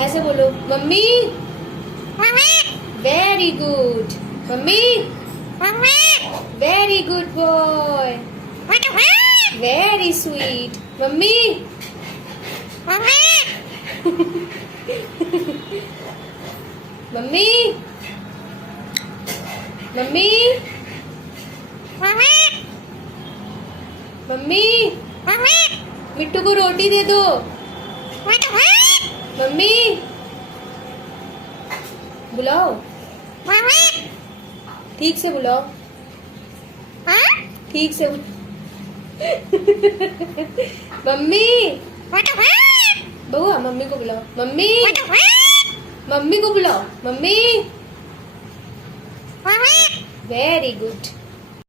ऐसे बोलो mummy. Very good mummy. Very good boy. Very sweet mummy. Mummy mummy mummy Mittu को रोटी दे दो। मम्मी बुलाओ, ठीक से बुलाओ, ठीक से मम्मी। बउआ मम्मी को बुलाओ। मम्मी मम्मी को बुलाओ। मम्मी। Very good.